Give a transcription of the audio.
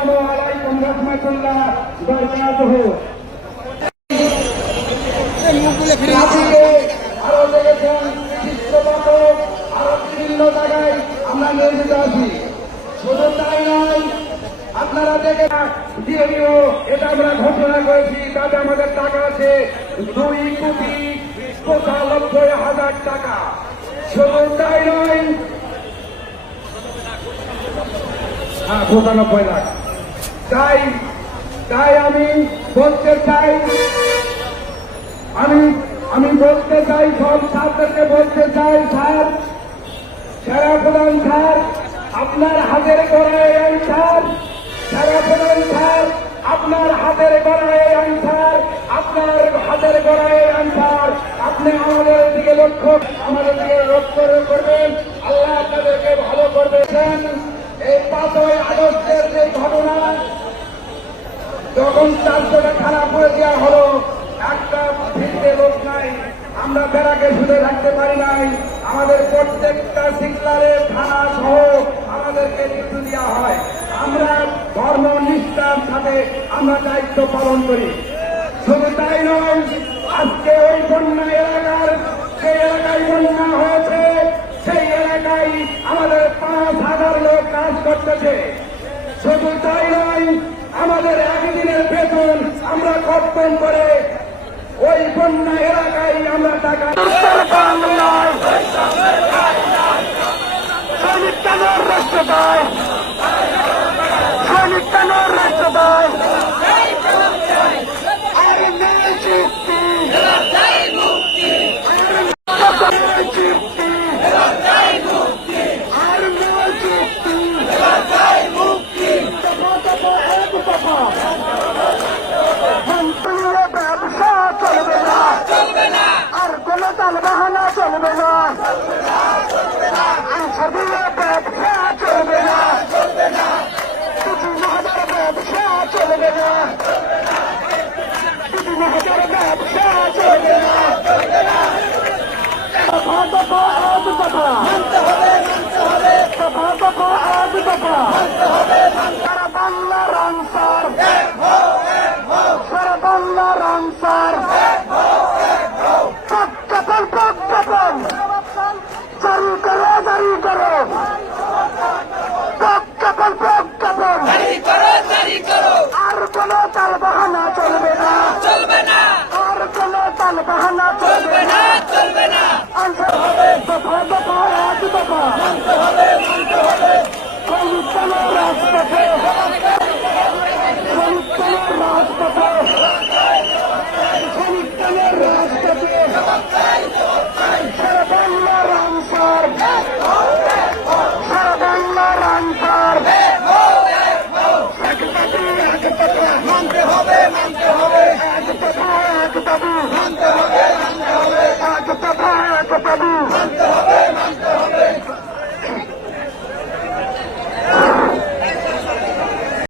আসসালামু আলাইকুম রাহমাতুল্লাহ ওয়া বারাকাতুহু। আরো দেখেছেন বিশ্বব্যাপক আরো বিভিন্ন জায়গায় আমরা নিয়োজিত আছি। শুধু তাই নয়, আপনারা দেখে দিও এটা আমরা ঘোষণা করেছি, তাতে আমাদের টাকা আছে 2,95,00,000 টাকা। শুধু তাই নয়, 95 লাখ। তাই আমি বলতে চাই, আমি বলতে চাই, সব ছাত্রকে বলতে চাই, স্যার, সেরা প্রধান স্যার, আপনার হাতের গড়ায় আনসার, সেরা প্রধান স্যার, আপনার হাতের গড়ায় আনসার, আপনার হাতের গড়ায় আনসার। আপনি আমাদের দিকে আমাদের দিকে লক্ষ্য করবেন, আল্লাহ আপনাদেরকে ভালো করবেন। এই 5ই আগস্টের যে ঘটনা, যখন 400টা থানা করে দেওয়া হলো, একটা ফিরতে লোক নাই, আমরা বেড়াকে শুধু রাখতে পারি নাই। আমাদের প্রত্যেকটা সিগনালের থানা সহ আমাদেরকে মৃত্যু দেওয়া হয়। আমরা ধর্ম নিষ্ঠার সাথে আমরা দায়িত্ব পালন করি। শুধু তাই নয়, আজকে ওই বন্যা এলাকার যে এলাকায় বন্যা হয়েছে, সেই এলাকায় আমাদের 5,000 লোক কাজ করতেছে। শুধু তাই নয়, আমাদের একদিনের বেতন আমরা কর্তন করে ওই বন্যা এলাকায় আমরা টাকা রাষ্ট্র